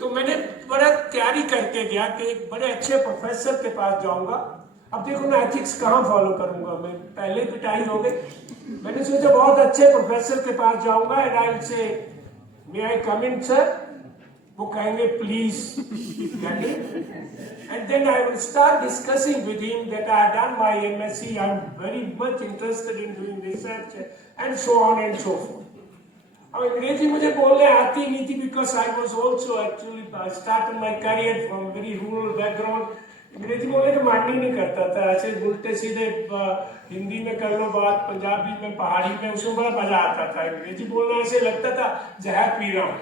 तो मैंने बड़ा तैयारी करके गया कि एक बड़े अच्छे प्रोफेसर के पास जाऊंगा। अब देखो मैं एथिक्स कहाँ फॉलो करूंगा, मैं पहले पिटाई हो गई। मैंने सोचा बहुत अच्छे प्रोफेसर के पास जाऊंगा and I will say may I come in sir, वो कहेंगे please and then I will start discussing with him that I have done my MSc, I am very much interested in doing research and so on and so forth. अब अंग्रेजी मुझे बोलने आती नहीं थी because I was also actually start my career from very rural background. अंग्रेजी बोलने का मन ही नहीं करता था, ऐसे उल्टे सीधे हिंदी में कर लो बात, पंजाबी में, पहाड़ी में, उसमें बड़ा मजा आता था। अंग्रेजी बोलना ऐसे लगता था जहर पी रहा हूँ।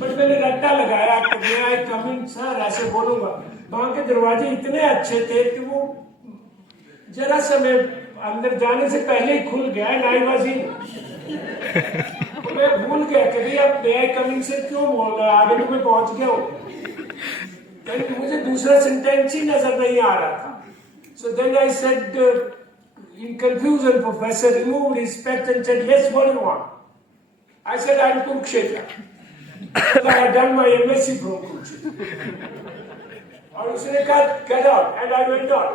बट मैंने रट्टा लगाया कि मे आई कम इन सर, ऐसे बोलूंगा। वहां के दरवाजे इतने अच्छे थे कि वो जरा सा मैं अंदर जाने से पहले ही खुल गया एंड आई वाज इन। मैं भूल गया कि भैया मे आई कम इन से क्यों बोल रहा है, आगे तो मैं पहुंच गया हूँ। मुझे दूसरा सेंटेंस ही नजर नहीं आ रहा था। So then I said, in confusion, professor removed his specs and said, yes, what do you want? I said, I'm Kurukshetra. Because I had done my MSc from Kurukshetra. और उसने कहा, get out, and I went out.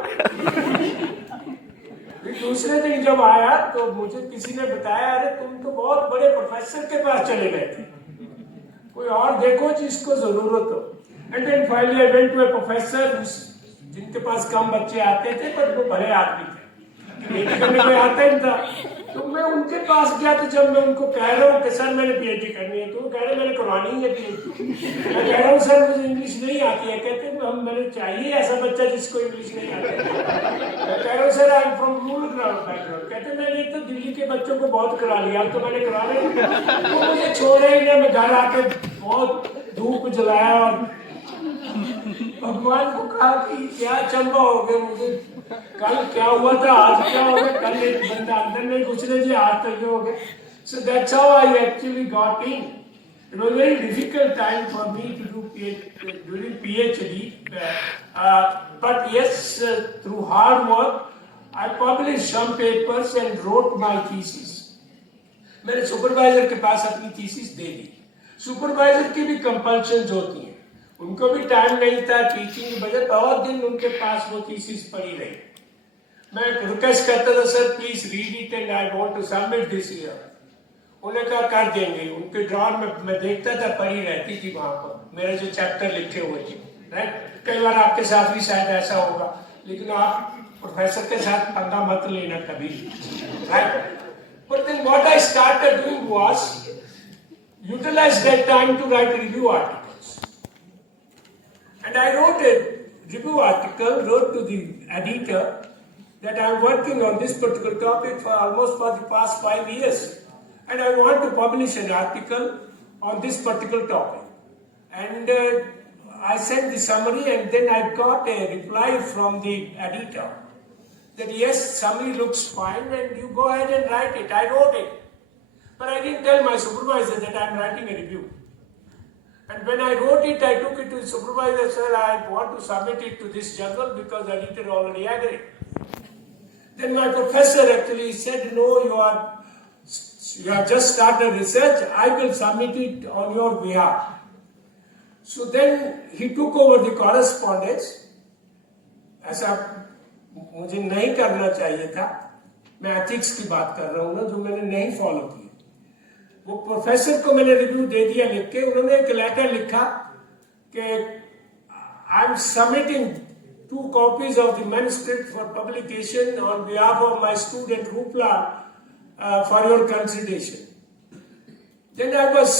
फिर दूसरे दिन जब आया तो मुझे किसी ने बताया, अरे तुम तो बहुत बड़े प्रोफेसर के पास चले गए थे, कोई और देखो जिसको जरूरत हो। And then finally I went to a professor जिनके पास कम बच्चे आते थे पर वो बड़े आदमी थे, पीएचडी करने कोई आता ही था। तो मैं उनके पास गया, तो जब मैं उनको कह रहा हूँ कि सर मैंने पीएचडी करनी है, तो वो कह रहे मैंने करवानी है पीएचडी। मैं कह रहा हूँ सर मुझे इंग्लिश नहीं आती है, कहते हम मैंने चाहिए ऐसा बच्चा जिसको इंग्लिश नहीं आती है। मैं कह रहा हूँ sir I am from rural background, कहते मैंने तो दिल्ली के बच्चों को बहुत करा लिया, अब तो मैंने करा लिया। वो मुझे छोड़े ही ना, मैं घर आके बहुत धूप जलाया और भगवान को कहा कि क्या चंबा हो गया, मुझे कल क्या हुआ था, आज क्या हो गया, कल एक बंदा अंदर नहीं घुसने जी, आज तक हो गया। So that's how I actually got in. It was a very difficult time for me to do during PhD, but yes, through hard work, I published some papers and wrote my thesis. मैंने supervisor के पास अपनी thesis दे दी। Supervisor की भी compulsions होती हैं, उनको भी time नहीं था टीचिंग की वजह, बहुत दिन उनके पास वो थीसिस पड़ी रही। मैं रिक्वेस्ट करता था sir please read it and I want to submit this year. उन्हें कहा कर देंगे। उनके ड्रॉर में मैं देखता था पड़ी रहती थी वहां पर मेरे जो चैप्टर लिखे हुए थे। राइट, कई बार आपके साथ भी शायद ऐसा होगा, लेकिन आप प्रोफेसर के साथ पंगा मत लेना कभी। Right, but then what I started doing was utilize that time to write review articles. And I wrote a review article, wrote to the editor that I am working on this particular topic for the past 5 years, and I want to publish an article on this particular topic. And I sent the summary, and then I got a reply from the editor that yes, summary looks fine and you go ahead and write it. I wrote it, but I didn't tell my supervisor that I am writing a review. And when I wrote it, I took it to the supervisor, sir, I want to submit it to this journal because the editor already agreed. Then my professor actually said, no, you have just started research, I will submit it on your behalf. So then he took over the correspondence. ऐसा मुझे नहीं करना चाहिए था, मैं ethics की बात कर रहा हूँ ना, जो मैंने नहीं फॉलो की। वो प्रोफेसर को मैंने रिव्यू दे दिया लिख के, उन्होंने एक लेटर लिखा कि I am submitting 2 copies of the manuscript for publication on behalf of my student Rupla for your consideration. Then I was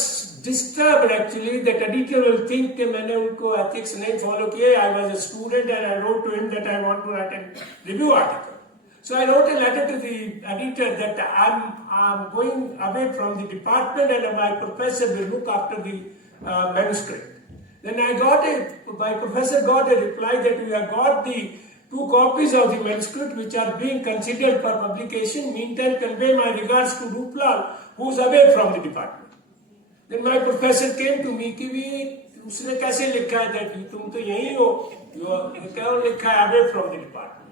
disturbed actually that editor will think कि मैंने उनको ethics नहीं follow किए. I was a student and I wrote to him that I want to write a review article. So I wrote a letter to the editor that I'm going away from the department and my professor will look after the manuscript. Then my professor got a reply that we have got the 2 copies of the manuscript which are being considered for publication. Meantime, convey my regards to Ruplal, who is away from the department. Then my professor came to me कि भी उसने कैसे लिखा है that तुम तो यही हो, क्या लिखा है away from the department.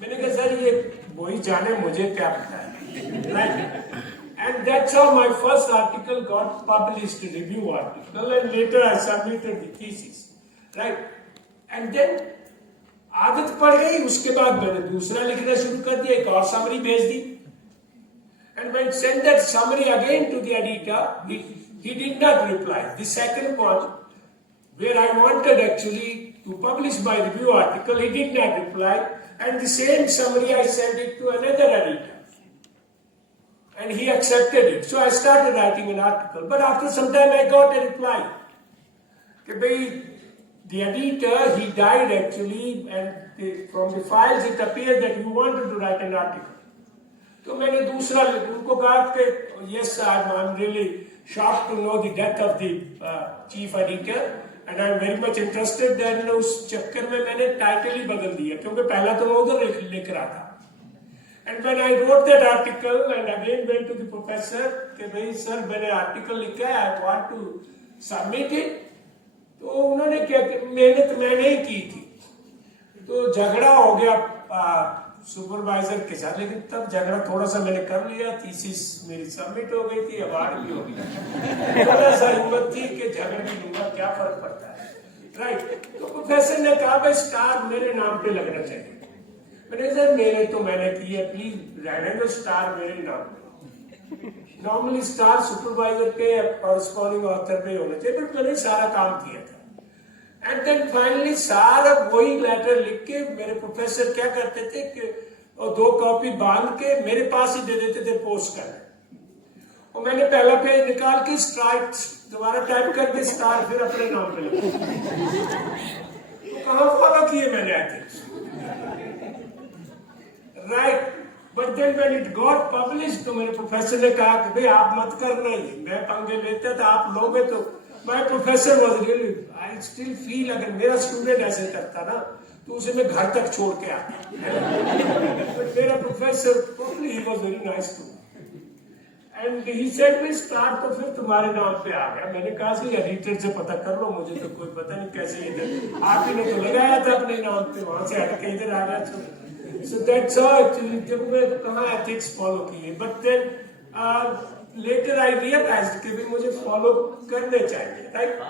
मैंने कहा सर ये वही जाने, मुझे क्या पता है. Right? And that's how my first article got published, a review article, and later I submitted the thesis, right? And then आदत पड़ गई, उसके बाद मैंने दूसरा लिखना शुरू कर दिया, एक और समरी भेज दी. And when sent that summary again to the editor, he did not reply. The second one, where I wanted actually to publish my review article, he did not reply. And the same summary I sent it to another editor. And he accepted it. So I started writing an article. But after some time I got a reply. The editor, he died actually, and from the files it appeared that he wanted to write an article. तो मैंने दूसरा उनको कहा कि yes, I'm really shocked to know the death of the chief editor, and I'm very much interested. Then उस चक्कर में मैंने टाइटल ही बदल दिया, क्योंकि पहला तो मैं उधर लिख रहा था. And when I wrote that article and again went to the professor कि भाई सर मैंने आर्टिकल लिखा है, I want to submit it, तो उन्होंने क्या, मेहनत मैंने ही की थी, तो झगड़ा हो गया सुपरवाइजर के साथ. लेकिन तब झगड़ा थोड़ा सा मैंने कर लिया, थीसिस मेरी सबमिट हो गई थी, अवार्ड भी हो गई. थोड़ा सा हिम्मत थी कि झगड़ भी लूंगा, क्या फर्क पड़ता है, राइट. तो प्रोफेसर ने कहा भाई स्टार मेरे नाम पे लगना चाहिए. मैंने कहा सर मेरे तो मैंने की है, प्लीज रहने दो स्टार मेरे नाम पे. नॉर्मली स्टार सुपरवाइजर के कॉरेस्पॉन्डिंग ऑथर पे होना चाहिए, बट मैंने सारा काम किया था. एंड देन फाइनली सारा वही लेटर लिख के मेरे प्रोफेसर क्या करते थे कि और 2 कॉपी बांध के मेरे पास ही दे देते थे पोस्ट करने. और मैंने पहला पेज निकाल के स्ट्राइक दोबारा टाइप करके स्टार फिर अपने नाम पे लिखा. तो कहाँ फॉलो किए मैंने ethics, right. But then when it got publish तो मेरे प्रोफेसर ने कहा कि भाई आप मत करना, मैं पंगे लेता था, आप लोगे तो. My professor was really, I still feel अगर मेरा स्टूडेंट ऐसे करता ना तो उसे मैं घर तक छोड़ के आता. बट मेरा professor probably he was very nice to me and he said me star तो फिर तुम्हारे नाम पे आ गया. मैंने कहा सी एडिटर से पता कर लो, मुझे तो कोई पता नहीं कैसे इधर आप ही ने तो लगाया था अपने नाम पे, वहां से हट के इधर आ गया. So that's how actually जब मैं कहाँ ethics follow किए, but then later I realized कि भी मुझे follow करने चाहिए, right?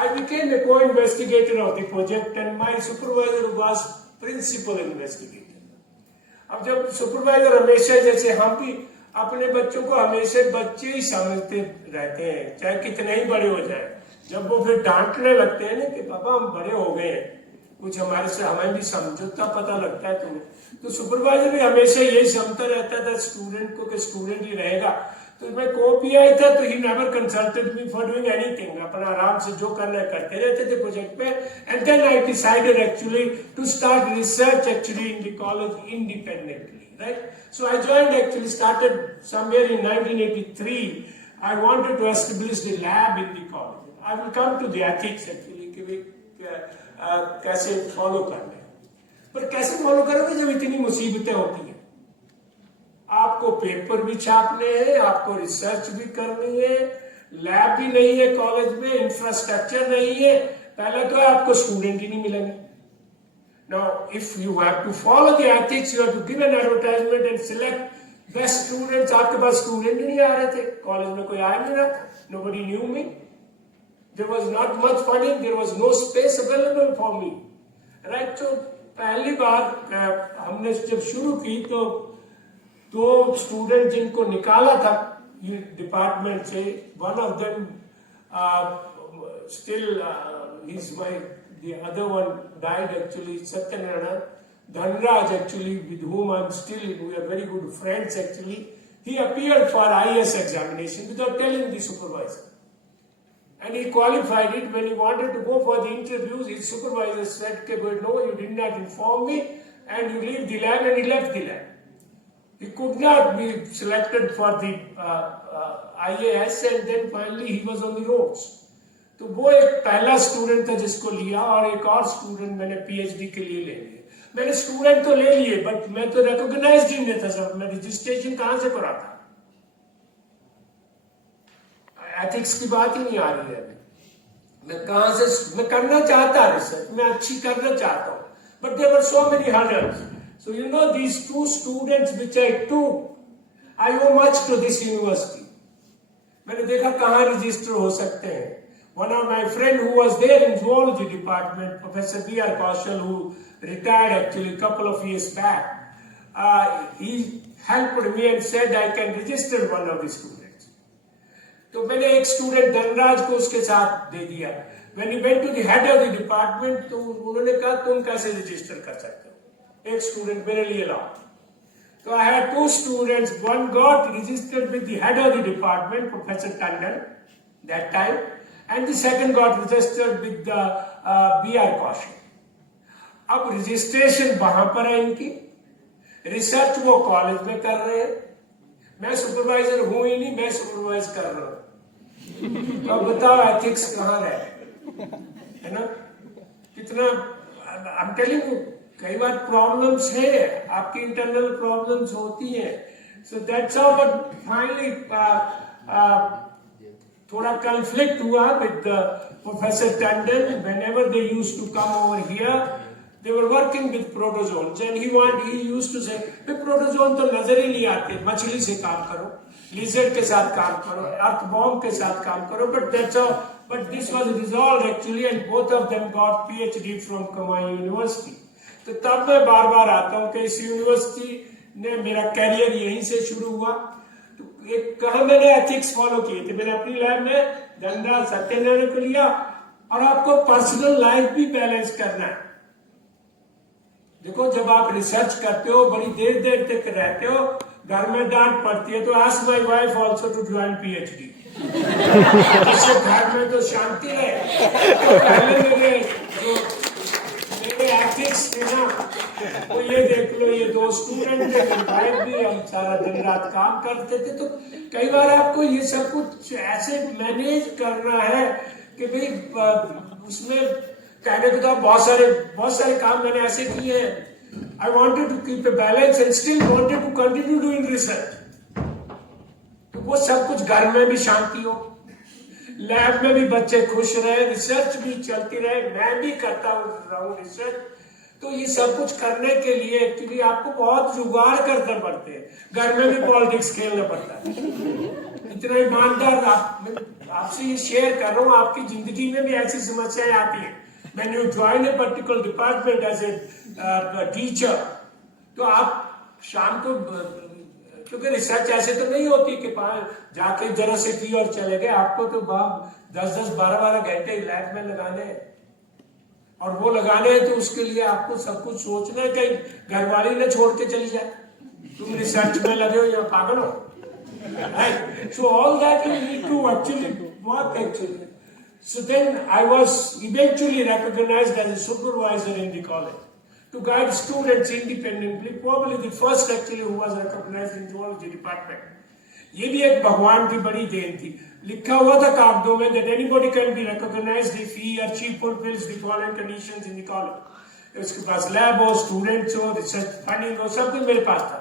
I became a co-investigator of the project and my supervisor was principal investigator. अब जब supervisor हमेशा, जैसे हम भी अपने बच्चों को हमेशा बच्चे ही समझते रहते हैं, चाहे कितने ही बड़े हो जाए. जब वो फिर डांटने लगते हैं ना कि पापा हम बड़े हो गए हैं, कुछ हमारे से हमें भी समझौता पता लगता है तुम्हें, तो सुपरवाइजर भी हमेशा यही समझता रहता था स्टूडेंट को कि स्टूडेंट ही रहेगा. तो मैं कॉपी आई था तो he never consulted me for doing anything. अपना आराम से जो करना है करते रहते थे प्रोजेक्ट पे. And then I decided actually to start research actually in the college independently, right. So I joined actually started somewhere in 1983. I wanted to establish the lab in the college. I will come to the ethics actually कि कैसे follow करना है. पर कैसे follow करोगे जब इतनी मुसीबतें होती हैं. आपको पेपर भी छापने हैं, आपको रिसर्च भी करनी है, लैब भी नहीं है कॉलेज में, इंफ्रास्ट्रक्चर नहीं है. पहले तो आपको स्टूडेंट ही नहीं मिलेंगे. Now if you have to follow the ethics, you have to give an advertisement and select best students. आपके पास स्टूडेंट ही नहीं आ रहे थे, कॉलेज में कोई आ नहीं रहा था. Nobody knew me. There was not much funding, there was no space available for me, right? So पहली बार हमने जब शुरू की तो 2 स्टूडेंट जिनको निकाला था डिपार्टमेंट से, one of them still he's the other one died actually, Satyanarayana Dhanraj actually, with whom I'm still, we are very good friends actually. He appeared for IAS examination without telling the supervisor. And he qualified it. When he wanted to go for the interviews, his supervisor said, no, you did not inform me, and you leave the lab, and he left the lab. He could not be selected for the IAS, and then finally he was on the roads. तो वो एक पहला student था जिसको लिया, और एक और स्टूडेंट मैंने पीएचडी के लिए ले लिया. मैंने स्टूडेंट तो ले लिए, बट मैं तो रिकॉग्नाइज्ड ही नहीं था सर. मैं रजिस्ट्रेशन कहाँ से कराता. एथिक्स की बात ही नहीं आ रही है. मैं कहां से, मैं करना चाहता रिसर्च, मैं अच्छी करना चाहता हूं, but there were so many hurdles. So you know these 2 students which I took, I owe much to this university. मैंने देखा कहाँ रजिस्टर हो सकते हैं. One of my friend who was there in zoology department, Professor B.R. Kaushal, who retired actually a couple of years back, he helped me and said I can register one of the students. तो मैंने एक student Dhanraj को उसके साथ दे दिया. When he went to the head of the department, तो उन्होंने कहा तुम कैसे रजिस्टर कर सकते हो, एक स्टूडेंट मेरे लिए लाओ. So I had two students. One got registered with the head of the department, Professor Tandon, that time, and the second got registered with the B.R. Kaushal. अब रजिस्ट्रेशन वहां पर है इनकी, रिसर्च वो कॉलेज में कर रहे हैं. मैं सुपरवाइजर हूं ही नहीं, मैं सुपरवाइज कर रहा हूं. तो अब बताओ एथिक्स कहाँ रहे, है ना? कितना आई एम टेलिंग यू, कई बार प्रॉब्लम्स है, आपकी इंटरनल प्रॉब्लम्स होती है. So that's how. But finally थोड़ा कॉन्फ्लिक्ट हुआ with professor Tandon. Whenever they used to come over here, they were working with protozoans and he used to say protozoan तो नजर ही नहीं आते, मछली से काम करो, लिजर्ड के साथ काम करो, अर्थवॉर्म के साथ काम करो. but this was resolved actually and both of them got PhD from Kamai University. तो तब मैं बार बार आता हूँ कि इस यूनिवर्सिटी ने मेरा कैरियर यहीं से शुरू हुआ. तो एक कहा मैंने एथिक्स फॉलो किए थे. मैंने अपनी लाइफ में धंधा सत्यनारायण को लिया, और आपको पर्सनल लाइफ भी बैलेंस करना है. देखो जब आप रिसर्च करते हो, बड़ी देर देर तक रहते हो, घर में डांट पड़ती है, तो ask my wife also to join PhD. इससे घर में तो शांति है. पहले मेरे एथिक्स थे ना, तो ये देख लो, ये दो स्टूडेंट थे, वाइफ भी, हम सारा दिन रात काम करते थे. तो कई बार आपको ये सब कुछ ऐसे मैनेज करना है कि भाई उसमें कहने को तो बहुत सारे काम मैंने ऐसे किए हैं. I wanted to keep a balance and still wanted to continue doing research. तो वो सब कुछ घर में भी शांति हो, लैब में भी बच्चे खुश रहे, रिसर्च भी चलती रहे, मैं भी करता रहूं रिसर्च. तो ये सब कुछ करने के लिए एक्चुअली आपको बहुत जुगाड़ करना पड़ते हैं. घर में भी पॉलिटिक्स खेलना पड़ता है. इतना ईमानदार आपसे ये शेयर कर रहा हूँ. आपकी जिंदगी में भी ऐसी समस्याएं आती है. When you join a particular department as a teacher, तो आप शाम को, क्योंकि रिसर्च ऐसे तो नहीं होती कि जाके जरा से की और चले गए. आपको तो 10-10, 12-12 घंटे लैब में लगाने हैं, और वो लगाने हैं तो उसके लिए आपको सब कुछ सोचना है. कहीं घरवाली ने छोड़ के चली जाए, तुम रिसर्च में लगे हो या पागल हो. So all that you need to actually work actually. So then I was eventually recognized as a supervisor in the college to guide students independently. Probably the first actually who was recognized in zoology department. ये भी एक भगवान की बड़ी then थी. लिखा हुआ था कागजों में that anybody can be recognized if he or she fulfills the following conditions in the college. उसके पास लैब हो, स्टूडेंट्स हो, रिसर्च फंडिंग हो, सब कुछ मेरे पास था.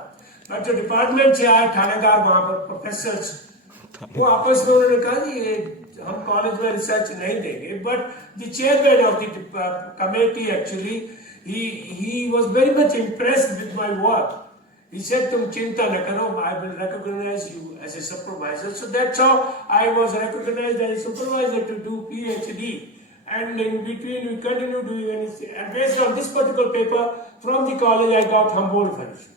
बट जो डिपार्टमेंट से आए थानेदार, वहां पर प्रोफेसर्स, वो आपस में उन्होंने कहा कि हम कॉलेज में रिसर्च नहीं देंगे. But the chairman of the committee actually he was very much impressed with my work. He said तुम चिंता न करो, I will recognize you as a supervisor. So that's how I was recognized as a supervisor to do PhD. And in between we continue doing anything. And based on this particular paper from the college I got Humboldt Fellowship.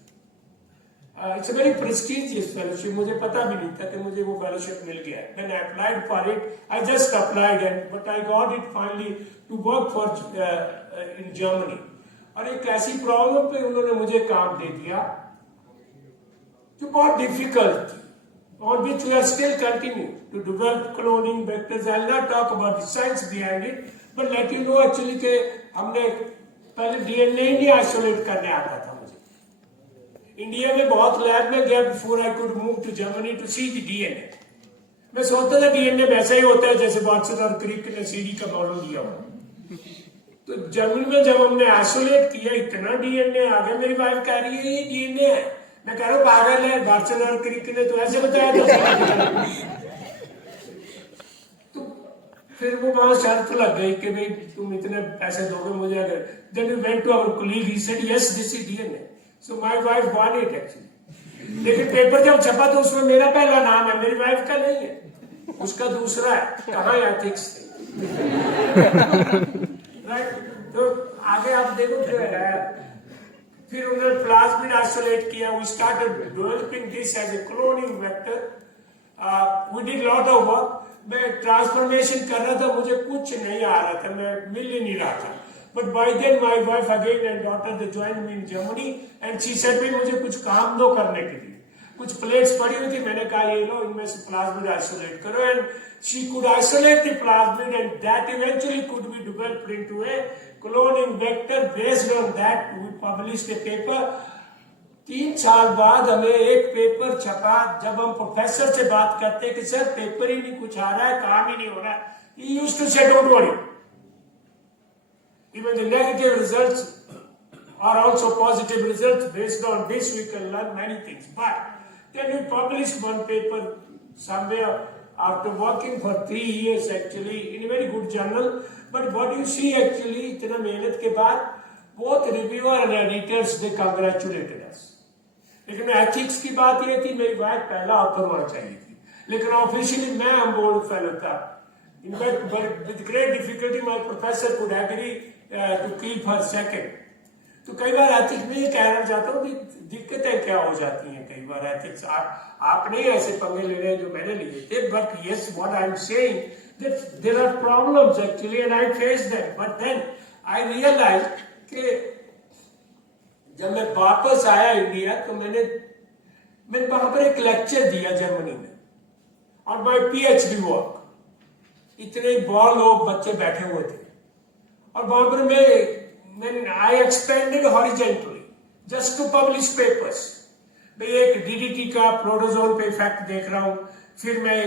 It's a very prestigious fellowship. मुझे पता भी नहीं था कि मुझे वो fellowship मिल गया. When I applied for it, I just applied but I got it finally to work for in Germany. और एक ऐसी प्रॉब्लम पे उन्होंने मुझे काम दे दिया जो बहुत difficult, on which we are still continuing to develop cloning vectors. I'll not talk about the science behind it, but let you know actually कि हमने पहले DNA ही नहीं आइसोलेट करने आता था. इंडिया में बहुत लैब में गया before I could move to Germany to see the DNA. मैं सोचता था DNA वैसा ही होता है जैसे वाटसन और क्रिक ने CD का मॉडल दिया हुआ. तो जर्मनी में जब हमने आइसोलेट किया, इतना DNA आ गया. मेरी वाइफ कह रही है ये DNA है. मैं कह रहा हूँ पागल है, वाटसन और क्रिक ने तो ऐसे बताया था. तो फिर वो वहां शर्त लग गई कि भाई तुम इतने पैसे दोगे मुझे अगर. Then we went to our colleague, he said yes, this is DNA. So my wife won it actually. लेकिन पेपर जब छपा तो उसमें मेरा पहला नाम है, मेरी वाइफ का नहीं है, उसका दूसरा है। कहाँ एथिक्स? राइट। तो आगे आप देखो फिर उन्होंने प्लाज्मिड आइसोलेट किया। We started developing this as a cloning vector. We did lot of work. मैं ट्रांसफॉर्मेशन कर रहा था, मुझे कुछ नहीं आ रहा था, मैं मिल ही नहीं रहा था। But by then my wife again and daughter they joined me in Germany and she said me मुझे कुछ काम दो करने के लिए। कुछ प्लेट्स पड़ी हुई थी, मैंने कहा ये लो, इनमें से प्लाज्मिड आइसोलेट करो। And she could isolate the plasmid and that eventually could be developed into a cloning vector. Based on that we published a paper. 3 साल बाद हमें एक पेपर छपा। जब हम प्रोफेसर से बात करते कि सर पेपर ही नहीं कुछ आ रहा है, काम ही नहीं हो रहा है, he used to say don't worry, even the negative results are also positive results. Based on this we can learn many things. But then we published one paper somewhere after working for 3 years actually in a very good journal. But what you see actually, इतना मेहनत के बाद both reviewer and editors they congratulated us. लेकिन ethics की बात ये थी, मेरी वाइफ पहला ऑथर होना चाहिए थी, लेकिन ऑफिशियली मैं अनबोर्ड फेलो था। In fact, but with great difficulty my professor could agree to keep her second. तो कई बार एथिक्स में ये कहना चाहता हूँ कि दिक्कतें क्या हो जाती हैं कई बार एथिक्स। आप नहीं ऐसे पंगे ले रहे हैं जो मैंने लिए थे, but yes, what I'm saying that there are problems actually and I faced them. But then I realized कि जब मैं वापस आया इंडिया तो मैंने वहां पर एक लेक्चर दिया जर्मनी में और माय पीएचडी वर्क। इतने बहुत लोग बच्चे बैठे हुए थे और वहां पर मैं I expanded horizontally just to publish papers. मैं एक डीडीटी का प्रोटोजोन पे इफेक्ट देख रहा हूं, फिर मैं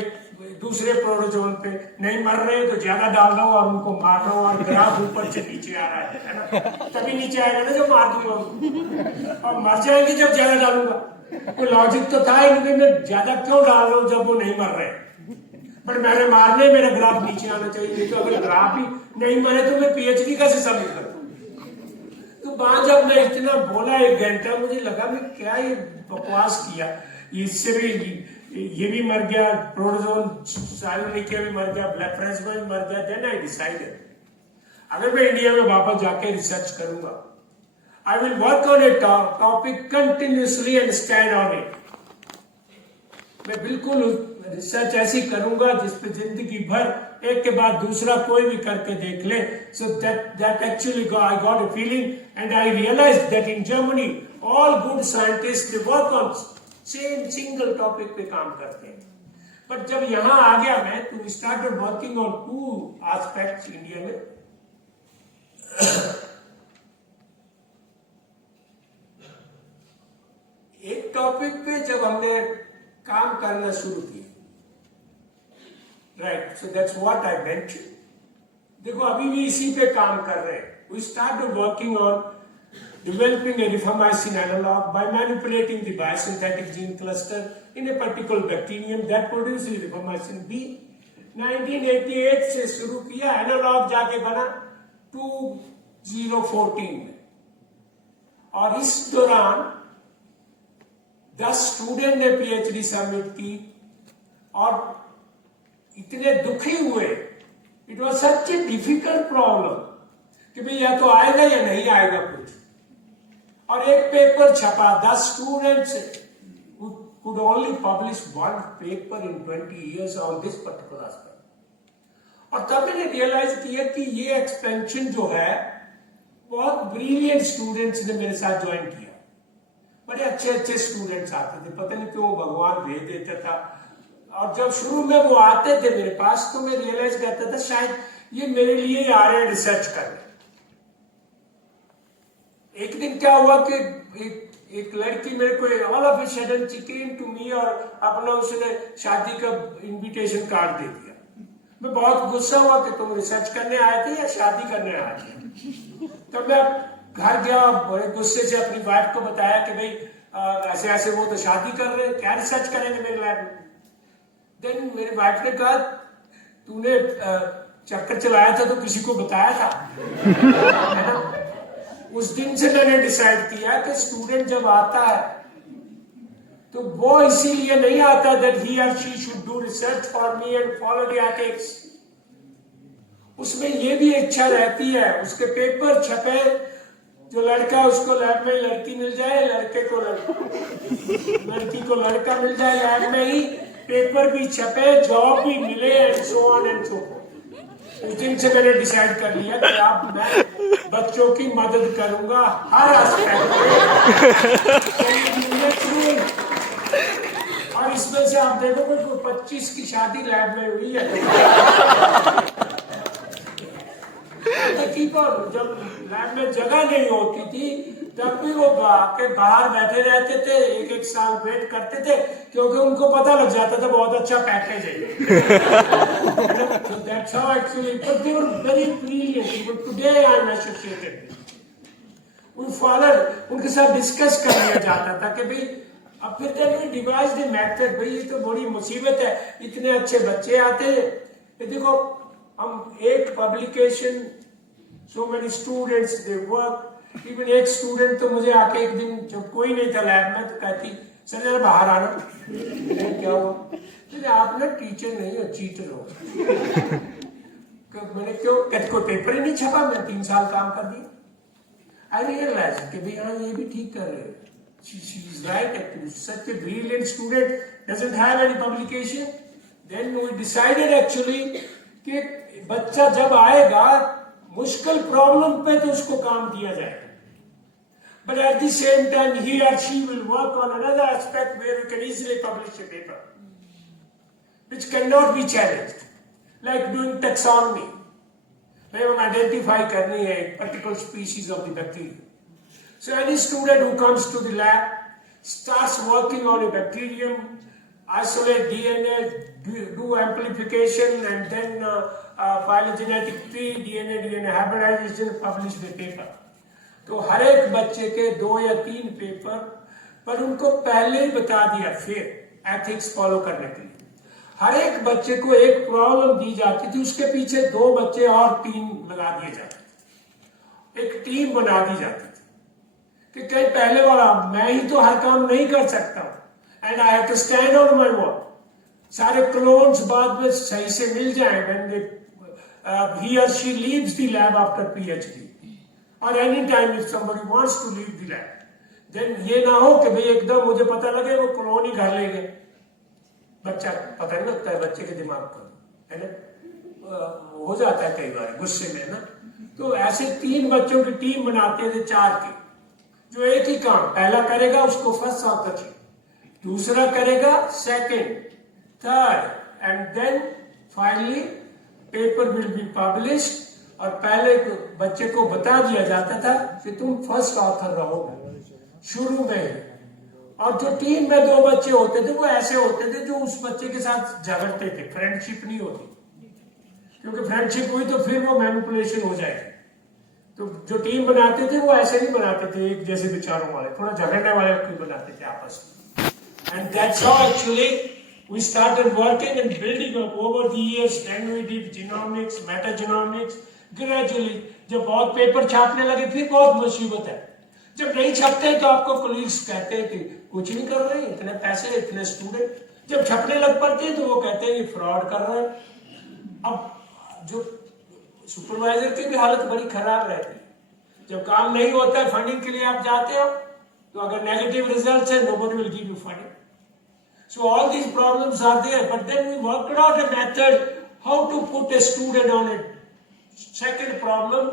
दूसरे प्रोटोजोन पे नहीं मर रहे तो ज्यादा डाल रहा हूं और उनको मार रहा हूं और ग्राफ ऊपर से नीचे आ रहा है ना, तभी नीचे आएगा ना जब मार दूंगा, और मर जाएंगे जब ज्यादा डालूंगा। कोई लॉजिक तो था ही नहीं, मैं ज्यादा क्यों डाल रहा हूं जब वो नहीं मर रहे। बट मैंने मारने मेरा ग्राफ नीचे आना चाहिए, तो अगर ग्राफ ही नहीं मरे तो मैं पीएचडी कैसे सबमिट करूं। तो वहां जब मैं इतना बोला 1 घंटा, मुझे लगा मैं क्या ये बकवास किया, इससे भी ये भी मर गया, प्रोटोजोन साइलोनिकिया भी मर गया, ब्लेफरेंसमा भी मर गया। देन आई डिसाइडेड अगर मैं इंडिया में वापस जाके रिसर्च करूंगा, I will work on A topic continuously and stand on it. मैं बिल्कुल रिसर्च ऐसी करूंगा जिसपे जिंदगी भर एक के बाद दूसरा कोई भी करके देख ले। So that actually I got a feeling and I realized that in Germany all good scientist they work on same single topic पे काम करते हैं। बट जब यहां आ गया मैं, तो started working on 2 aspects India में। एक टॉपिक पे जब हमने काम करना शुरू किया, right, so that's what I mentioned. देखो अभी भी इसी पे काम कर रहे हैं। We started working on developing a rifamycin analog by manipulating the biosynthetic gene cluster in a particular bacterium that produces rifamycin B। 1988 से शुरू किया, एनालॉग जाके बना 2014 में, और इस दौरान 10 स्टूडेंट ने पीएचडी सबमिट की और इतने दुखी हुए। It was such a difficult problem कि भाई या तो आएगा या नहीं आएगा कुछ। और एक पेपर छपा, 10 students could only publish 1 paper in 20 years on this particular aspect। और तब मैंने रियलाइज किया कि ये एक्सपेंशन जो है, बहुत ब्रिलियंट स्टूडेंट्स ने मेरे साथ ज्वाइन किया। बड़े अच्छे अच्छे स्टूडेंट्स आते थे, पता नहीं क्यों भगवान भेज देता था। और जब शुरू में वो आते थे मेरे पास, तो मैं रियलाइज करता था शायद ये मेरे लिए ही आ रहे हैं रिसर्च करने। एक दिन क्या हुआ कि एक लड़की मेरे को all of a sudden she came to me और अपना उसने शादी का इनविटेशन कार्ड दे दिया। मैं बहुत गुस्सा हुआ कि तुम रिसर्च करने आए थे या शादी करने आए थे। तो मैं घर गया, बड़े गुस्से से अपनी वाइफ को बताया कि भाई ऐसे ऐसे वो तो शादी कर रहे हैं, क्या रिसर्च करेंगे मेरे लैब में। देन मेरी वाइफ ने कहा तूने चक्कर चलाया था तो किसी को बताया था, है ना। उस दिन से मैंने डिसाइड किया कि स्टूडेंट जब आता है तो वो इसीलिए नहीं आता that he or she should do research for me and follow the ethics। उसमें ये भी इच्छा रहती है उसके पेपर छपे, जो लड़का उसको लैब में लड़की मिल जाए, लड़के को लड़की को लड़का मिल जाए लैब में ही, पेपर भी छपे, जॉब भी मिले and so on and so fourth. उस दिन से मैंने डिसाइड कर लिया कि अब मैं बच्चों की मदद करूंगा हर एस्पेक्ट में। और इसमें से आप देखोगे कि 25 की शादी लैब में हुई है। जब लैब में जगह नहीं होती थी तब भी वो आके बाहर बैठे रहते थे, एक एक साल वेट करते थे, क्योंकि उनको पता लग जाता था बहुत अच्छा पैकेज है। So that's how actually, but they were very brilliant. Even today I am associated. उन फॉलोअर उनके साथ डिस्कस कर लिया जाता था कि भाई अब फिर then we devised the method, भाई ये तो बड़ी मुसीबत है, इतने अच्छे बच्चे आते हैं। ये देखो हम एक publication, so many students they work, even एक स्टूडेंट तो मुझे आके एक दिन जब कोई नहीं था लैब में तो कहती सर जरा बाहर आना। क्या हुआ? तो आप ना टीचर नहीं हो, चीटर हो। मैंने क्यों? कहते कोई पेपर ही नहीं छपा, मैं 3 साल काम कर दिया। आई रियलाइज कि भाई हाँ ये भी ठीक कर रहे हैं। She is right actually. Such a brilliant student doesn't have any publication. Then we decided actually कि बच्चा जब आएगा मुश्किल प्रॉब्लम पे तो उसको काम दिया जाएगा, but at the same time he or she will work on another aspect where you can easily publish a paper which cannot be challenged, like doing taxonomy, where हम identify करनी है एक particular species of the bacteria. So any student who comes to the lab starts working on a bacterium, isolate DNA, do amplification, and then phylogenetic tree, DNA hybridization, publish the paper. तो हर एक बच्चे के 2 या 3 paper पर उनको पहले ही बता दिया फिर एथिक्स फॉलो करने के लिए। हर एक बच्चे को एक प्रॉब्लम दी जाती थी, उसके पीछे 2 बच्चे और 3 लगा दिए जाते थे, एक टीम बना दी जाती थी कि कहीं पहले वाला मैं ही तो हर काम नहीं कर सकता हूं, and I have to stand on my work. सारे क्लोन्स बाद में सही से मिल जाए when he or she leaves the lab after PhD or any time if somebody wants to leave the lab, then ये ना हो कि भाई एकदम मुझे पता लगे वो क्लोन ही घर ले गए। बच्चा पता नहीं लगता है बच्चे के दिमाग पर, है ना, हो जाता है कई बार गुस्से में ना। तो ऐसे 3 बच्चों की टीम बनाते थे 4 की, जो एक ही काम पहला करेगा उसको फर्स्ट ऑथर चाहिए, दूसरा करेगा second, third, and then finally paper will be published. और पहले बच्चे को बता दिया जाता था कि तुम फर्स्ट ऑथर रहोगे शुरू में। और जो टीम में 2 बच्चे होते थे वो ऐसे होते थे जो उस बच्चे के साथ झगड़ते थे, फ्रेंडशिप नहीं होती, क्योंकि फ्रेंडशिप हुई तो फिर वो मैनिपुलेशन हो जाएगी। तो जो टीम बनाते थे वो ऐसे नहीं बनाते थे एक जैसे विचारों वाले, थोड़ा झगड़ने वाले बनाते थे आपस में। And that's how actually we started working and building up over the years. Then we did genomics, metagenomics, gradually जब बहुत पेपर छापने लगे फिर बहुत मुसीबत है। जब नहीं छपते तो आपको कोलीग्स कहते हैं कि कुछ नहीं कर रहे, इतने पैसे इतने स्टूडेंट। जब छपने लग पड़ते हैं तो वो कहते हैं ये फ्रॉड कर रहे हैं। अब जो सुपरवाइजर की भी हालत बड़ी खराब रहती है। जब काम नहीं होता है, फंडिंग के लिए आप जाते हो तो अगर नेगेटिव रिजल्ट है nobody will give you funding. So all these problems are there, but then we worked out a method how to put a student on a second problem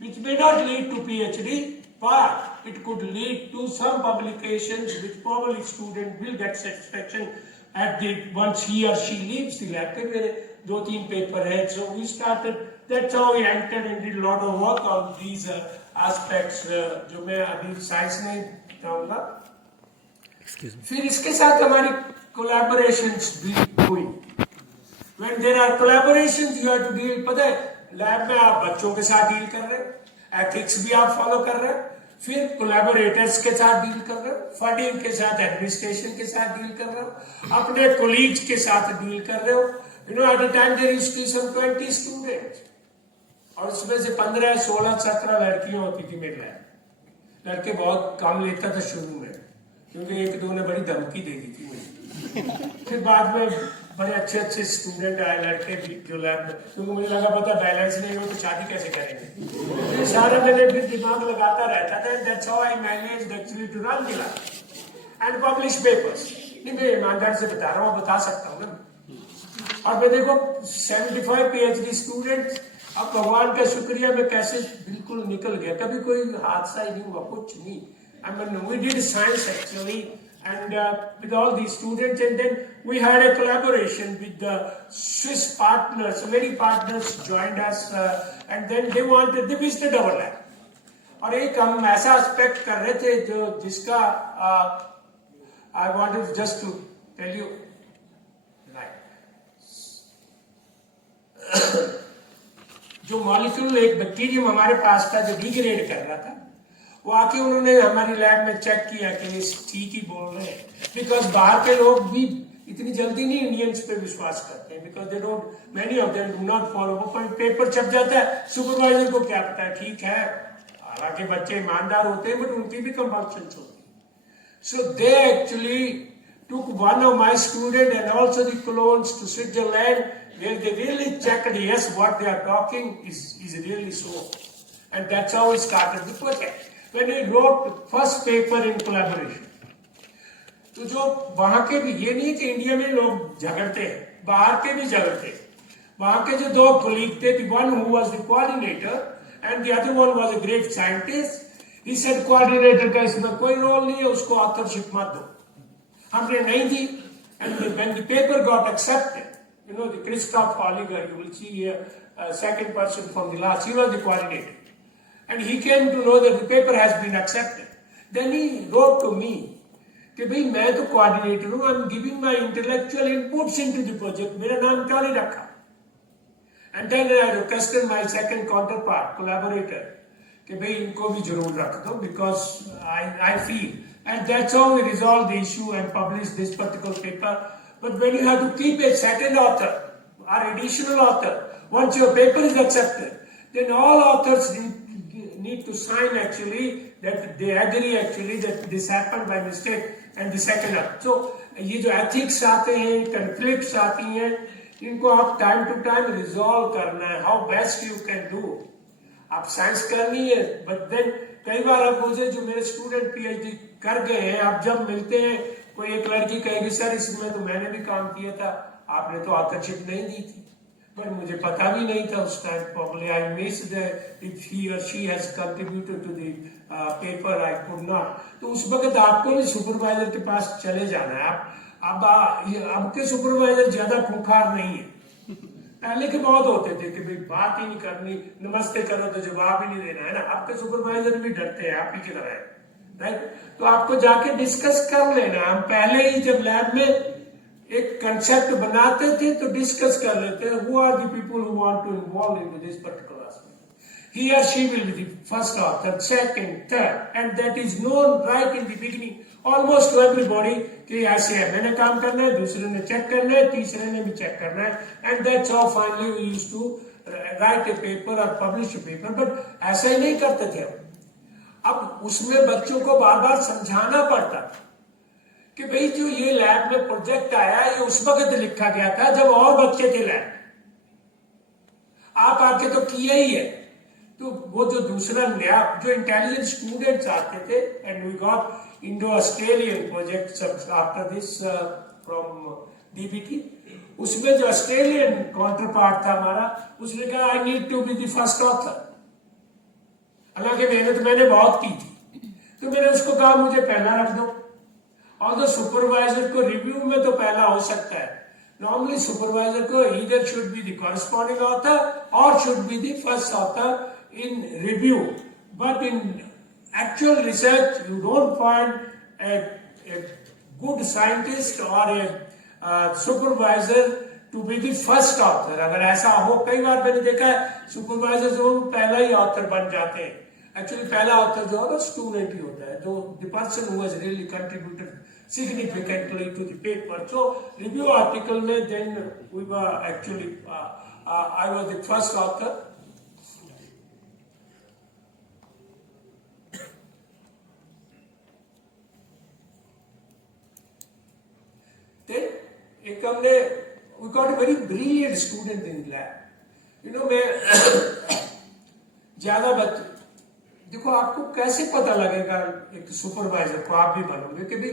which may not lead to PhD, but it could lead to some publications which probably student will get satisfaction at the once he or she leaves the lab. मेरे 2-3 paper है, so we started. That's how we entered and did a lot of work on these aspects जो मैं अभी science में बताऊंगा। फिर इसके साथ हमारी कोलैबोरेशंस भी हुई। When there are collaborations, you have to deal, पता है लैब में आप बच्चों के साथ डील कर रहे हैं, एथिक्स भी आप फॉलो कर रहे हैं, फिर कोलैबोरेटर्स के साथ डील कर रहे हो, फंडिंग के साथ, एडमिनिस्ट्रेशन के साथ डील कर रहे हो, अपने कोलीग्स के साथ डील कर रहे हो। You know at a time there used to be some 20 students, और उसमें से 15, 16, 17 लड़कियां होती थी मेरे लैब। लड़के बहुत कम लेता था शुरू में, क्योंकि एक दो ने बड़ी धमकी दे दी थी मुझे। फिर बाद में बड़े अच्छे अच्छे स्टूडेंट आए लड़के भी जो लैब में, क्योंकि मुझे लगा पता बैलेंस नहीं हो तो शादी कैसे करेंगे। फिर सारे मैंने फिर दिमाग लगाता रहता था। That's how I managed actually to run the lab and publish papers. नहीं, मैं ईमानदार से बता रहा हूँ, बता सकता हूँ ना। और मैं देखो 75 PhD स्टूडेंट, अब भगवान का शुक्रिया मैं कैसे बिल्कुल निकल गया, कभी कोई हादसा ही नहीं हुआ, कुछ नहीं। I mean, we did science actually, and with all these students, and then we had a collaboration with the Swiss partners. So many partners joined us, and then they wanted, they wished a double lab. और एक हम ऐसा aspect कर रहे थे जो जिसका I wanted just to tell you, right? जो मॉलिक्यूल एक बैक्टीरियम हमारे पास था जो डिग्रेड कर रहा था, वो आके उन्होंने हमारी लैब में चेक किया कि ये ठीक ही बोल रहे हैं। बिकॉज बाहर के लोग भी इतनी जल्दी नहीं इंडियंस पे विश्वास करते हैं, because they don't, many of them do not follow. Paper छप जाता है, सुपरवाइजर को क्या पता है, ठीक है, हालांकि बच्चे ईमानदार होते हैं बट उनकी भी कंपल्शन होती है। So they actually took one of my students and also the clones to Switzerland, where they really checked, yes, what they are talking is really so. And that's how we started the project. When we wrote first paper in collaboration. तो जो वहां के भी, ये नहीं कि India में लोग झगड़ते हैं, बाहर के भी झगड़ते हैं। वहां के जो दो colleague थे, the one who was the coordinator and the other one was a great scientist. He said coordinator का इसमें कोई रोल नहीं है, उसको authorship मत दो। हमने नहीं दी, and when the paper got accepted, you know, the Christoph Holliger, you will see here, second person from the last, he was the coordinator, and he came to know that the paper has been accepted. Then he wrote to me कि भाई मैं तो coordinator हूँ, I'm giving my intellectual inputs into the project, मेरा नाम क्यों नहीं रखा? And then I requested my second counterpart, collaborator, कि भाई इनको भी जरूर रख दो, because I feel. And that's how we resolved the issue and published this particular paper. But when you have to keep a second author or additional author, once your paper is accepted, then all authors need to sign actually that they agree actually that this happened by mistake and the second author. So ये जो ethics आते हैं, conflicts आती हैं, इनको आप time to time resolve करना है, how best you can do. आप साइंस करनी है, बट देन कई बार अब मुझे जो मेरे स्टूडेंट PhD कर गए हैं, आप जब मिलते हैं, कोई एक लड़की कहेगी सर इसमें तो मैंने भी काम किया था, आपने तो ऑथरशिप नहीं दी थी। बट मुझे पता भी नहीं था उस time, probably I missed if he और she has contributed to the paper, I could not. तो उस वक्त आपको भी सुपरवाइजर के पास चले जाना है। अब के सुपरवाइजर ज्यादा खूंखार नहीं है, पहले के बहुत होते थे कि भाई बात ही नहीं करनी, नमस्ते करो तो जवाब ही नहीं देना, है ना। आपके सुपरवाइजर भी डरते हैं आप ही की तरह है, राइट। तो आपको जाके डिस्कस कर लेना। हम पहले ही जब लैब में एक कंसेप्ट बनाते थे तो डिस्कस कर लेते हैं, who are the people who want to involve in this particular aspect. He or she will be the first author, second, third, and that is known right in the beginning almost to everybody कि ऐसे है, मैंने काम करना है, दूसरे ने check करना है, तीसरे ने भी चेक करना है, and that's how finally we used to write a paper or publish a paper. But ऐसा ही नहीं करते थे। अब उसमें बच्चों को बार बार समझाना पड़ता था कि भाई जो ये लैब में प्रोजेक्ट आया ये उस वक्त लिखा गया था जब और बच्चे थे लैब, आप आके तो किया ही है। तो वो जो दूसरा नया जो इंटेलिजेंट स्टूडेंट्स आते थे, and we got Indo Australian project after this from DBT, उसमें जो ऑस्ट्रेलियन काउंटर पार्ट था हमारा, उसने कहा I need to be the first author. हालांकि मेहनत मैंने बहुत की थी, तो मैंने उसको कहा मुझे पहला रख दो। और तो सुपरवाइजर को रिव्यू में तो पहला हो सकता है, नॉर्मली सुपरवाइजर को either should be the corresponding author और should be the first author in review, but in actual research you don't find a good scientist or a supervisor to be the first author. अगर ऐसा हो, कई बार मैंने देखा है supervisor जो पहला ही ऑथर बन जाते हैं, एक्चुअली पहला ऑथर जो है ना स्टूडेंट ही होता है, जो the person who has really contributed significantly to the paper. So review article में then we were actually I was the first author. एक हमने we got a very brilliant student in lab. मैं ज्यादा बच्चे, देखो आपको कैसे पता लगेगा एक सुपरवाइजर को, आप भी बनोगे कि भाई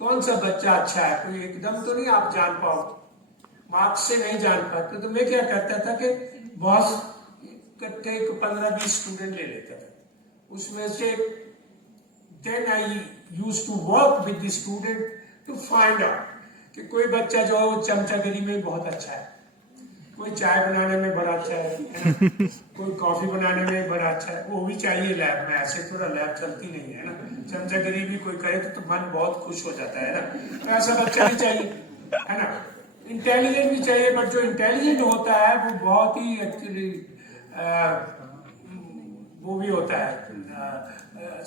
कौन सा बच्चा अच्छा है, कोई एकदम तो नहीं आप जान पाओ, मार्क्स से नहीं जान पाते। तो मैं क्या करता था कि बॉस इकट्ठे 15-20 स्टूडेंट ले लेता था, उसमें से then I used to work with the student to find out कि कोई बच्चा जो चमचागिरी में बहुत अच्छा है, कोई चाय बनाने में बड़ा अच्छा है, कोई कॉफी बनाने में बड़ा अच्छा है, वो भी चाहिए लैब में। ऐसे थोड़ा लैब चलती नहीं है ना, चमचागिरी भी कोई करे तो मन बहुत खुश हो जाता है ना, तो ऐसा बच्चा भी चाहिए है ना। इंटेलिजेंट भी चाहिए, बट जो इंटेलिजेंट होता है वो बहुत ही एक्चुअली वो भी होता है,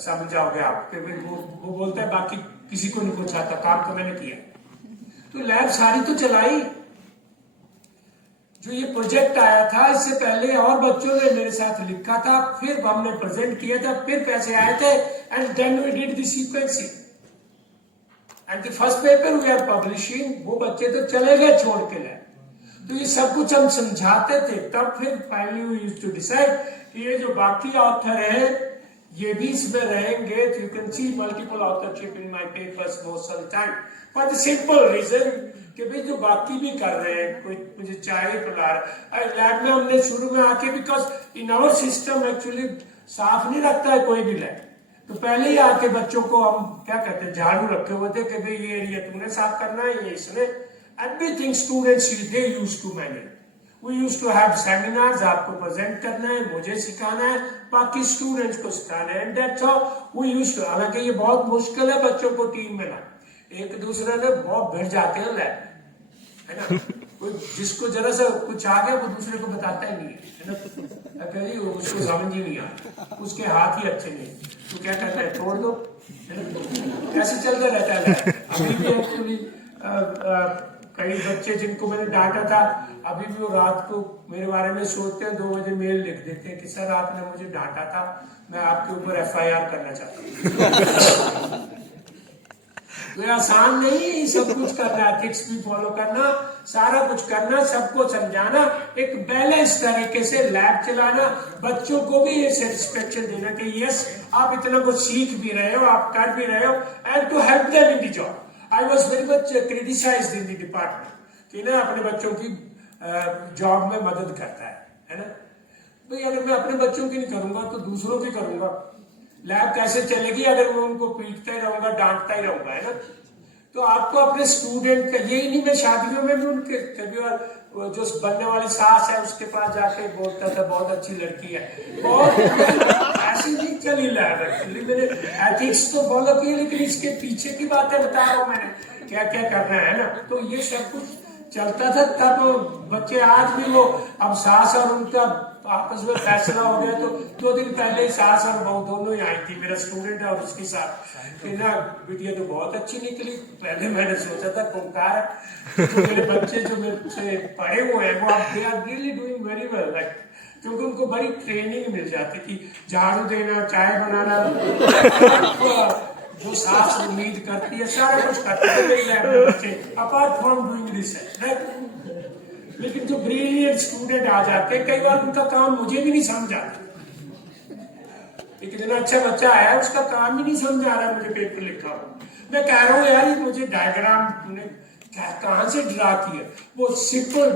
समझ जाओगे आप कि वो बोलता है बाकी किसी को नहीं कुछ आता, काम तो मैंने किया। तो लैब सारी तो चलाई। जो ये प्रोजेक्ट आया था इससे पहले और बच्चों ने मेरे साथ लिखा था, फिर हमने प्रेजेंट किया था, फिर पैसे आए थे, and then we did the sequencing and the first paper we are publishing. वो बच्चे तो चले गए छोड़ के लैब, तो ये सब कुछ हम समझाते थे। तब फिर finally we used to decide ये जो बाकी ऑथर है ये भी इसमें रहेंगे। You can see multiple authorship in my papers most of the time for the simple reason कि भाई जो बाकी भी कर रहे हैं, कोई मुझे चाहिए तो ला रहा है लैब में। हमने शुरू में आके, because in our system actually साफ नहीं रखता है कोई भी लैब, तो पहले ही आके बच्चों को हम क्या कहते हैं झाड़ू रखे हुए थे कि भाई ये एरिया तुमने साफ करना है, ये इसने everything students they used to manage. We used to have seminars, आपको प्रेजेंट करना है, मुझे सिखाना है, बाकी स्टूडेंट्स को सिखाना है, and that's how we used to. हालांकि ये बहुत मुश्किल है बच्चों को टीम में लाना, एक दूसरे में बहुत भिड़ जाते हैं लैब, है ना। कोई जिसको जरा सा कुछ आ गया वो दूसरे को बताता ही नहीं है ना, कहीं उसको समझ ही नहीं आता, उसके हाथ ही अच्छे नहीं, तो क्या करता है तोड़ दो, कैसे चलता रहता है। अभी भी एक्चुअली कई बच्चे जिनको मैंने डांटा था, अभी भी वो रात को मेरे बारे में सोचते हैं, 2 बजे मेल लिख देते हैं कि सर आपने मुझे डांटा था, मैं आपके ऊपर FIR करना चाहता हूँ। तो आसान नहीं है ये सब कुछ करना, एथिक्स भी फॉलो करना, सारा कुछ करना, सबको समझाना, एक बैलेंस तरीके से लैब चलाना, बच्चों को भी ये सेटिस्फेक्शन देना कि यस आप इतना कुछ सीख भी रहे हो, आप कर भी रहे हो, and to help them in the job. I was very much criticized in the department कि ना अपने बच्चों की जॉब में मदद करता है ना। भाई अगर मैं अपने बच्चों की नहीं करूंगा तो दूसरों की करूंगा। लैब कैसे चलेगी अगर मैं उनको पीटता ही रहूंगा, डांटता ही रहूंगा, है ना। तो आपको अपने स्टूडेंट का, यही नहीं, मैं शादियों में भी उनके कभी और जो बनने वाली सास है उसके पास जाके बोलता था बहुत अच्छी लड़की है, बहुत ऐसी नहीं चली लैब। एक्चुअली मैंने एथिक्स तो फॉलो किए, लेकिन इसके पीछे की बातें बता रहा हूँ मैंने क्या क्या करना है ना। तो ये सब कुछ चलता था तब। बच्चे आज भी वो, अब सास और उनका आपस में फैसला हो गया, तो 2 दिन पहले ही सास और बहू दोनों ही आई थी, मेरा स्टूडेंट है और उसके साथ, कि ना बिटिया तो बहुत अच्छी निकली। पहले मैंने सोचा था खूंखार है, तो मेरे बच्चे जो मेरे से पढ़े हुए हैं वो अब they are really doing very well, like क्योंकि उनको बड़ी ट्रेनिंग मिल जाती थी, झाड़ू देना, चाय बनाना, जो सास उम्मीद करती है सारा कुछ करते हैं बच्चे, अपार्ट फ्रॉम डूइंग दिस है। लेकिन जो ब्रिलियंट स्टूडेंट आ जाते हैं, कई बार उनका काम मुझे भी नहीं समझ आता। एक इतना अच्छा बच्चा आया, उसका काम ही नहीं समझ आ रहा, मुझे पेपर लिखा हो, मैं कह रहा हूँ यार मुझे डायग्राम तूने कहां से ड्रा किया, वो सिंपल।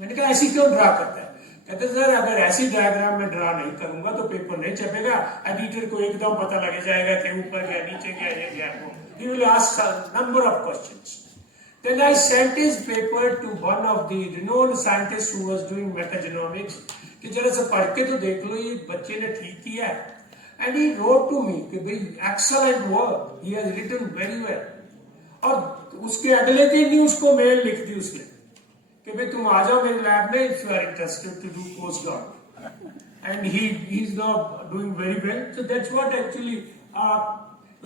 मैंने कहा ऐसी क्यों ड्रा करता है? कहते सर अगर ऐसी डायग्राम में ड्रा नहीं करूंगा तो पेपर नहीं छपेगा, एडिटर को एकदम पता लग जाएगा कि ऊपर गया, नीचे गया, ये गया। He will ask a number of questions. Then I sent his paper to one of the renowned scientists who was doing metagenomics, कि जरा सा पढ़ के तो देख लो ये बच्चे ने ठीक किया है। And he wrote to me कि भाई excellent work, he has written very well। और उसके अगले दिन ही उसको मेल लिख दी उसने कि भाई तुम आ जाओ मेरे लैब में, if you are interested to do postdoc, and he is now doing very well। So that's what actually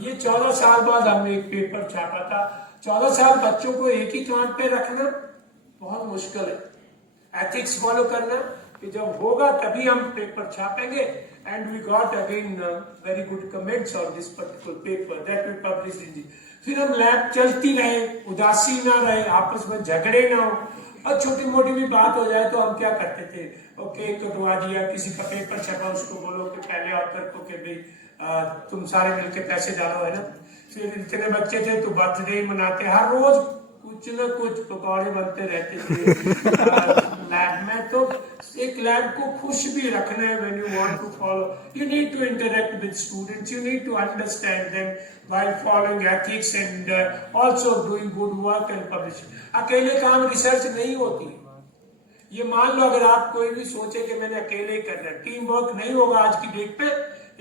ये 14 साल बाद हमने एक पेपर छापा था। 14 साल बच्चों को एक ही काम पे रखना बहुत मुश्किल है, एथिक्स फॉलो करना, कि जब होगा तभी हम पेपर छापेंगे। And we got again very good comments on this particular paper that we published in the फिर हम लैब चलती रहे, उदासी ना रहे, आपस में झगड़े ना हो, और छोटी मोटी भी बात हो जाए तो हम क्या करते थे, ओके कटवा दिया, किसी का पेपर छपा उसको बोलो कि पहले ऑथर को कि भाई तुम सारे मिलके पैसे डालो, है ना। फिर इतने बच्चे थे तो बर्थडे मनाते, हर रोज कुछ न कुछ पकौड़े बनते रहते थे लैब में। तो एक लैब को खुश भी रखना है, when you want to follow, you need to interact with students, you need to understand them while following ethics and also doing good work and publishing. अकेले काम रिसर्च नहीं होती। ये मान लो अगर आप कोई भी सोचे कि मैंने अकेले करना है, टीम वर्क नहीं होगा आज की डेट पे।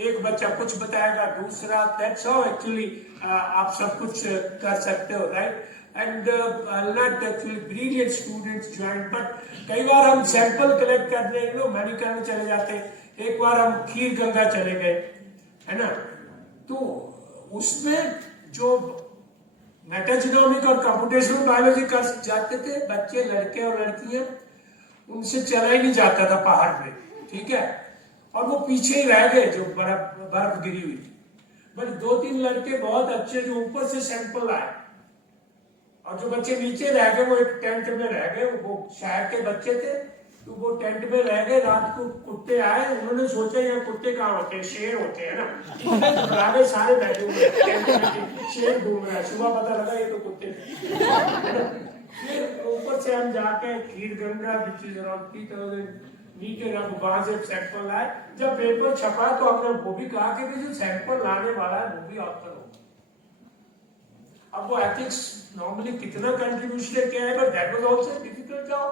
एक बच्चा कुछ बताएगा, दूसरा, दैट्स हाउ एक्चुअली आप सब कुछ कर सकते हो, right. And not actually brilliant students join, but कई बार हम सैंपल कलेक्ट करने मणिकर्ण चले जाते, एक बार हम खीर गंगा चले गए, है ना। तो उसमें जो मेटाजेनोमिक और कंप्यूटेशनल बायोलॉजी कर जाते थे बच्चे, लड़के और लड़कियां, उनसे चला ही नहीं जाता था पहाड़ पे, ठीक है, और वो पीछे ही रह गए जो बर्फ गिरी हुई थी। बट 2-3 लड़के बहुत अच्छे जो ऊपर से सैंपल आए, और जो बच्चे नीचे रह गए वो एक टेंट में रह गए, वो शहर के बच्चे थे, तो वो टेंट में रह गए। रात को कुत्ते आए, उन्होंने सोचा ये कुत्ते कहाँ होते हैं, शेर होते हैं ना, रागे सारे बैठे हुए टेंट में, शेर घूम रहा है। सुबह पता लगा ये तो कुत्ते थे। फिर ऊपर से हम जाके खीर गंगा नीचे वहां से सैंपल लाए। जब पेपर छपा तो हमने वो भी कहा कि जो सैंपल लाने वाला है वो भी ऑथर हो। अब वो एथिक्स नॉर्मली कितना कंट्रीब्यूशन किया है, but that was also difficult job.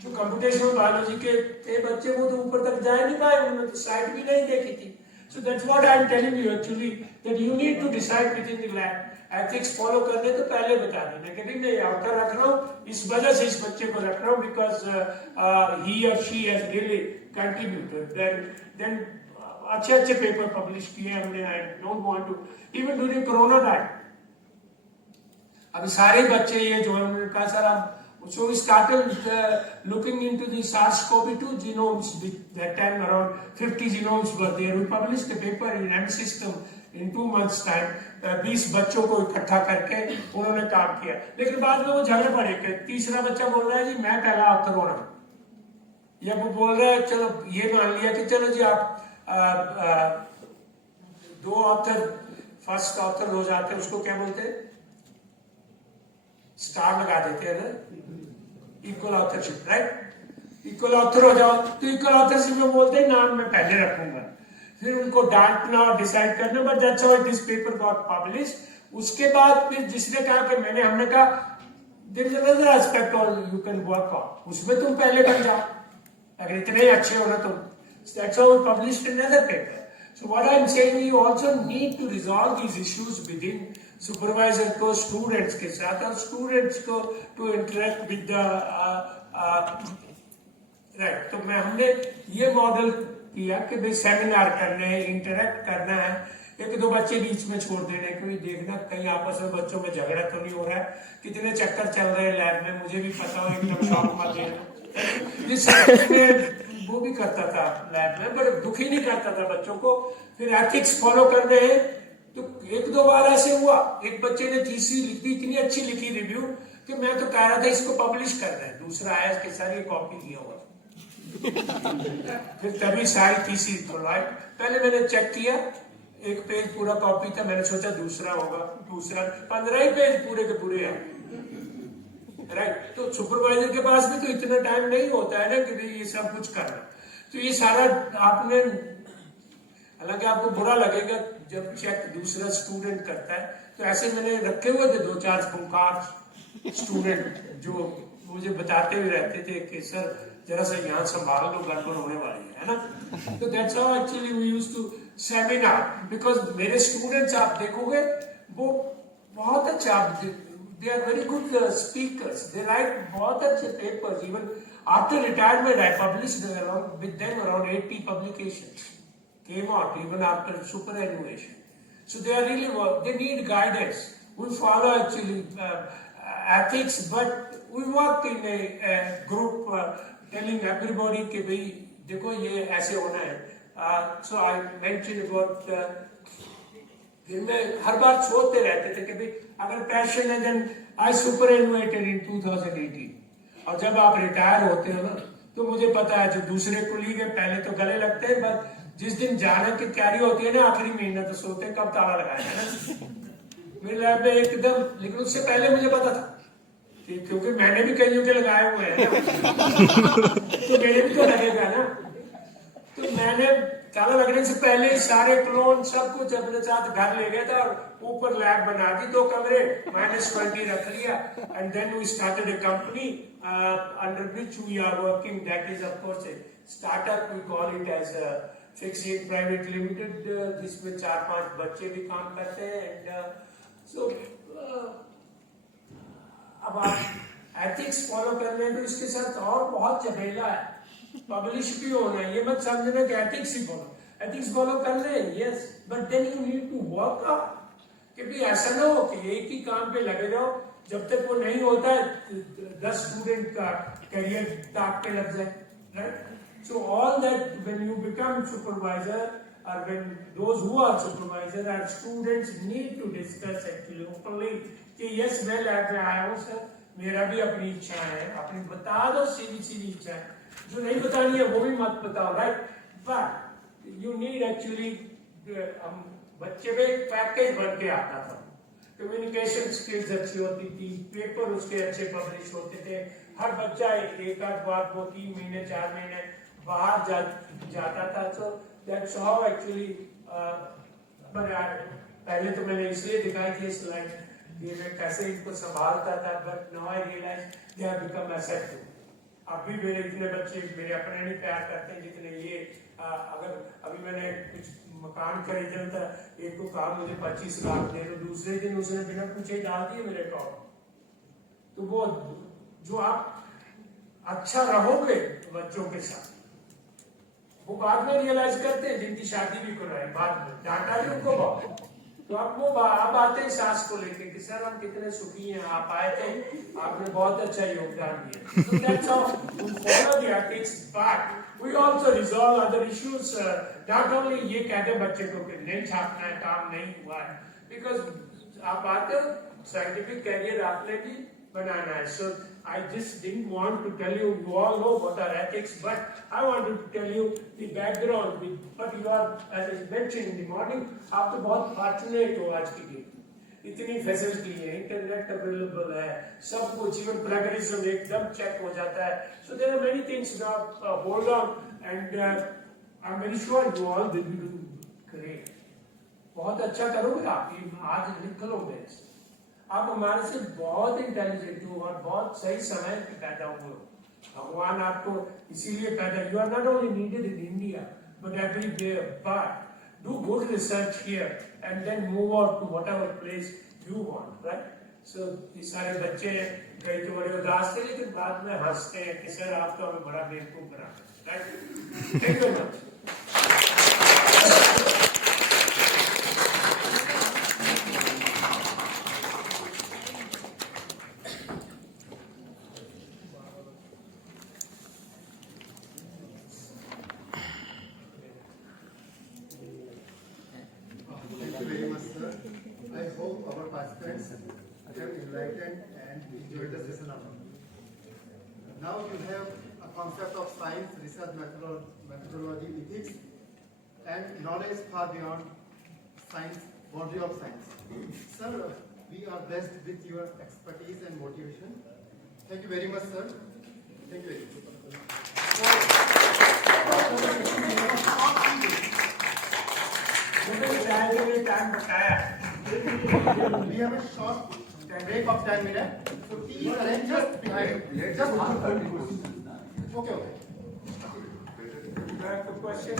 जो कंप्यूटेशनल बायोलॉजी के थे बच्चे वो तो ऊपर तक जा नहीं पाए, उन्होंने तो साइड भी नहीं देखी थी। So that's what I am telling you actually, that you need to decide with in the lab. Ethics follow करने तो पहले बता देना कि नहीं ऑथर रख रहा हूँ, इस वजह से इस बच्चे को रख रहा हूँ, बिकॉज ही और she has really contributed. Then अच्छे अच्छे पेपर पब्लिश किए हमने। I don't want to, even during corona time अभी सारे बच्चे ये जो उन्होंने कहा सर हम, so we started looking into the SARS-CoV-2 genomes. That time around 50 genomes were there. We published a paper in M system in 2 months time. 20 बच्चों को इकट्ठा करके उन्होंने काम किया, लेकिन बाद में वो झगड़े पड़े कि तीसरा बच्चा बोल रहा है जी मैं पहला ऑथर होना, या वो बोल रहा है चलो ये मान लिया कि चलो जी आप 2 ऑथर फर्स्ट ऑथर हो जाते हैं, उसको क्या बोलते हैं, स्टार लगा देते हैं ना, equal authorship, right. Equal author हो जाओ तो इक्वल ऑथरशिप में बोलते हैं नाम मैं पहले रखूंगा, फिर उनको डांटना और डिसाइड करना। But that's how this paper got published. उसके बाद फिर जिसने कहा कि हमने कहा देयर इज अनदर एस्पेक्ट और यू कैन वर्क ऑन, उसमें तुम पहले बन जाओ अगर इतने अच्छे हो ना तुम। That's how we published another paper. So what I am saying, you also need to resolve these issues within supervisor को स्टूडेंट्स के साथ, और स्टूडेंट्स को to interact with the right. तो हमने ये मॉडल किया कि भाई सेमिनार करने हैं, इंटरेक्ट करना है, 1-2 बच्चे बीच में छोड़ देने, क्योंकि देखना कहीं आपस में बच्चों में झगड़ा तो नहीं हो रहा है, कितने चक्कर चल रहे हैं लैब में, मुझे भी पता हो, एकदम शौक मत देना। वो भी करता था लैब में, पर दुखी नहीं करता था बच्चों को। फिर एथिक्स फॉलो कर रहे हैं, तो 1-2 बार ऐसे हुआ, एक बच्चे ने थीसिस लिख दी, इतनी अच्छी लिखी रिव्यू कि मैं तो कह रहा था इसको पब्लिश कर रहे हैं, दूसरा आया इसके सारी कॉपी किया हुआ। फिर तभी सारी थीसिस पहले मैंने चेक किया, 1 पेज पूरा कॉपी था, मैंने सोचा दूसरा होगा, दूसरा 15 ही पेज पूरे के पूरे हैं, राइट। तो सुपरवाइजर के पास भी तो इतना टाइम नहीं होता है ना कि ये सब कुछ करना। तो ये सारा आपने, हालांकि आपको बुरा लगेगा जब चेक दूसरा स्टूडेंट करता है, तो ऐसे मैंने रखे हुए थे 2-4 खूंखार स्टूडेंट जो मुझे बताते हुए रहते थे कि सर जरा सा यहाँ संभाल लो, गड़बड़ होने वाली है ना। तो that's how actually we used to seminar, because मेरे स्टूडेंट्स आप देखोगे वो बहुत अच्छा, they are very good speakers, they write बहुत अच्छे papers. Even after retirement I published with them around 80 publications came out even after superannuation. So they are really, they need guidance. We follow actually ethics, but we work in a group telling everybody कि भाई देखो ये ऐसे होना है. So I mentioned about फिर मैं हर बार सोचते रहते थे कि भाई अगर पैशन है देन आई सुपर एनुएटेड इन 2018। और जब आप रिटायर होते हो ना तो मुझे पता है जो दूसरे कुलीग है पहले तो गले लगते हैं, बट जिस दिन जाने की तैयारी होती है ना आखिरी महीना तो सोते हैं कब ताला लगाया है मेरे लैब में एकदम। लेकिन उससे पहले मुझे पता था क्योंकि मैंने भी कईयों के लगाए हुए हैं तो मेरे भी तो लगेगा ना। तो मैंने ताला लगने से पहले सारे क्लोन सब कुछ अपने साथ घर ले गया था और ऊपर लैब बना दी 2 कमरे -20 रख लिया। And then we started a company under which we are working, that is of course a startup, we call it as fixing private limited, जिसमें 4-5 बच्चे भी काम करते हैं। एंड सो अब आप एथिक्स फॉलो कर रहे हैं तो इसके साथ और बहुत झमेला है। पब्लिश भी होना है, ये मत समझना कि एथिक्स ही फॉलो, एथिक्स फॉलो कर रहे हैं yes, but then you need to work out. क्योंकि ऐसा ना हो कि एक ही काम पे लगे रहो, जब तक वो नहीं होता है 10 स्टूडेंट का करियर ताक पे लग जाए, right? So all that when you become supervisor or when those who are supervisor and students need to discuss actually openly कि yes मैं लैब में आया हूँ सर, मेरा भी अपनी इच्छा है, अपनी बता दो सीधी इच्छा है, जो नहीं बतानी है वो भी मत बताओ, right? But you need actually बच्चे पे एक पैकेज बन के आता था, कम्युनिकेशन स्किल्स अच्छी होती थी, पेपर उसके अच्छे पब्लिश होते थे, हर बच्चा एक आध बार 2-3 महीने 4 महीने बाहर जाता था। तो दैट्स हाउ एक्चुअली पहले तो मैंने इसलिए दिखाई थी स्लाइड ये मैं कैसे इनको संभालता था, but now I realize they have become asset too. अब भी मेरे इतने बच्चे मेरे अपने नहीं प्यार करते हैं जितने ये अगर अभी मैंने कुछ मकान खरीदा था, एक को कहा मुझे 25 लाख दे दो, दूसरे दिन उसने बिना पूछे डाल दिए मेरे अकाउंट। तो वो जो आप अच्छा रहोगे बच्चों के साथ वो बाद में रियलाइज करते हैं, जिनकी शादी भी कराई बाद में डांटा भी उनको बहुत। तो आप वो अब आते हैं सास को लेके कि सर हम कितने सुखी हैं, आप आए थे, आपने बहुत अच्छा योगदान दिया। So that's how we follow the ethics, but we also resolve other issues. Not only ये कहते बच्चे को कि नहीं छापना है, काम नहीं हुआ है, because आप आते हो साइंटिफिक कैरियर आपने भी बनाना है। So I just didn't want to tell you, you all know what are ethics, but I wanted to tell you the background. But you are, as I mentioned in the morning, आप तो बहुत fortunate हो आज की date, इतनी facility है, internet available है, सब कुछ, इवन प्लेगरिज्म एकदम चेक हो जाता है। So there are many things now. Hold on, and I'm very sure you all will do great. बहुत अच्छा करोगे आप, आज निकलोगे। आप हमारे से बहुत इंटेलिजेंट हो और बहुत सही समय पे पैदा हुए हो। भगवान आपको इसीलिए पैदा, you are not only needed in India but everywhere, but do good research here and then move out to whatever place you want, right? So ये सारे बच्चे कई तो बड़े उदास थे लेकिन बाद में हंसते हैं कि सर आप तो हमें बड़ा बेवकूफ बना, right? Thank you much. Enjoyed the session. Now you have a concept of science, research methodology, ethics, and knowledge far beyond science, body of science. Sir, we are blessed with your expertise and motivation. Thank you very much, sir. Thank you very much. We have a short break of 10 minutes. So please arrange just behind. Just one 30 questions. Okay. You have a question?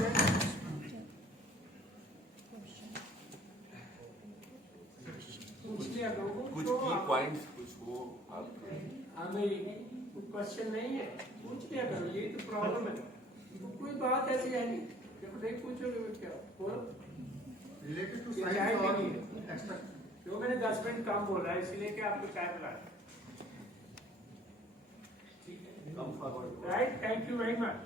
कुछ की points कुछ हो आप हमें कुछ question नहीं है, पूछ लिया करो, ये तो प्रॉब्लम है। कोई बात ऐसी है नहीं, जब नहीं पूछोगे क्या बोलो। Related to science or extra. जो मैंने 10 मिनट काम बोला है इसलिए कि आपको टाइम लगा, right? Thank you very much.